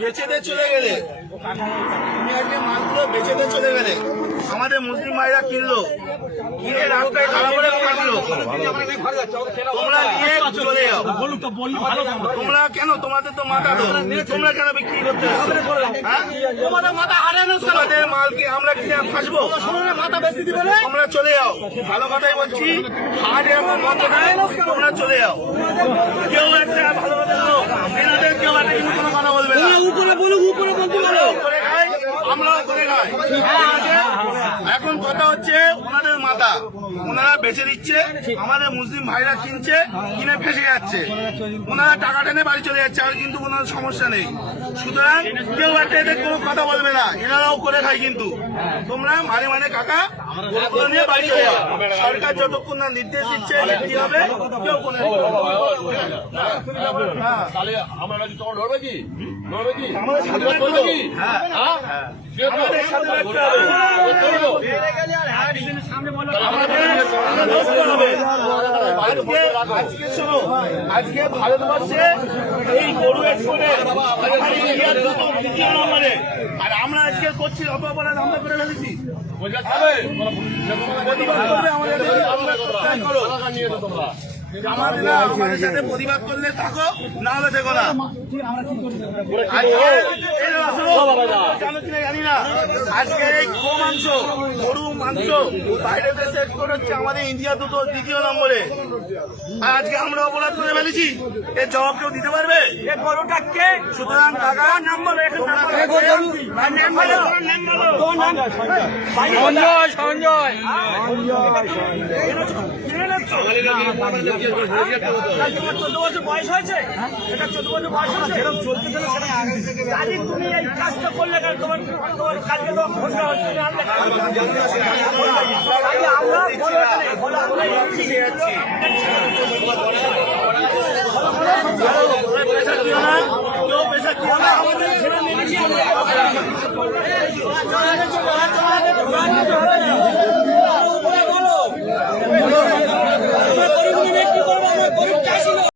বেচে চলে গেলে মালগুলো বেচে চলে গেলে আমাদের মুসলিম ভাইরা কিনলো, কিনে রাস্তায় খারাপ করে কাটলো, তোমরা নিয়ে চলে যাও। তোমরা কেন, তোমাদের তো মাথা তো, তোমরা কেন বিক্রি করতে তোমাদের মাথা হারানো, তোমাদের মালকে আমরা কিনে ফাঁসবো, মাথা বেশি দিবে, তোমরা চলে যাও। ভালো কথাই বলছি, হাট এরকম বন্ধ নেয়, তোমরা চলে যাও। কেউ একটা ভালো কথা বলো, এনাদের কেউ একটা কিন্তু কোনো কথা বলবে না। উপরে বলুক, উপরে বলতে পারো, করে খাই, আমরাও করে খাই। এখন কথা হচ্ছে ওনাদের মাথা, ওনারা বেচে দিচ্ছে, আমাদের মুসলিম ভাইরা কিনছে, কিনে ফেসে যাচ্ছে, ওনারা টাকা টেনে বাড়ি চলে যাচ্ছে, আর কিন্তু কোনো সমস্যা নেই। সুতরাং কেউ একটা এদের কোনো কথা বলবে না, এনারাও করে খায়। কিন্তু তোমরা মানে কাকা নিয়ে বাড়ি চলে যাও। সরকার যতক্ষণ না নির্দেশ দিচ্ছে কি হবে, কেউ কোনো আজকে ভারতবর্ষে এই গরু এক্সপোর্টে দ্বিতীয় নম্বরে, আর আমরা আজকে করছি অপরাধ আমরা করে ফেলেছি। আমাদের সাথে প্রতিবাদ করলে থাকো, না হলে দেখো না। জানি না আজকে এই মাংস, গরু মাংস বাইরে দেশে এক্সপোর্ট হচ্ছে, আমাদের ইন্ডিয়া দ্বিতীয় নম্বরে। আর আজকে আমরা অপরাধ করে ফেলেছি, এর জবাব কেউ দিতে পারবে? গরুটাকে সুতরাং টাকা নাম্বার সঞ্জয় 14 বছর বয়স হয়েছে, এটা 14 বছর বয়স হয়েছে, এরকম চলতে চলে তুমি এই কাজটা করলে কেন? তোমার কাজকে তো ঘন্টা হচ্ছে আমরা